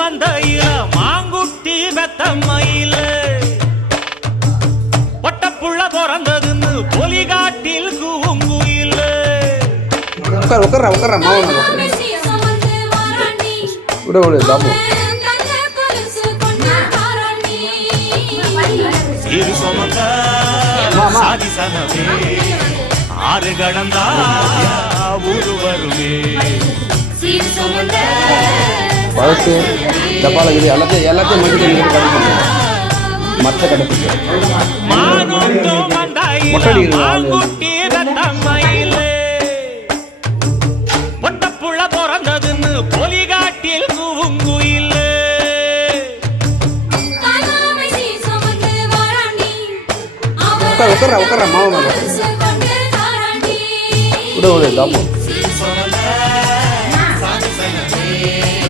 மந்தையில மாங்குட்டி வெத்தம்மையில பொட்டப்புள்ள பிறந்ததுன்னு பொலிகாட்டில் கூங்குயில உட்கார உட்கார உட்கார மாவன விட விடு தாமு சீரு சுமந்த. சாதி சனவே ஆறு கடந்தா ஊரு வருமே. பழசு டப்பாலகிரி எல்லாத்தையும் எல்லாத்தையும் மட்டும் இங்கே கடை மற்ற கடைக்கு மானொட்டு மொட்டை மந்தையில அடிக்கிறது ஆளு. மாங்குட்டி வெத்தம்மையில பொட்டப்புள்ள பிறந்ததுன்னு பொலிகாட்டில் கூங்குயில உட்கார உட்கார உட்கார மாவன விட விடு தாமு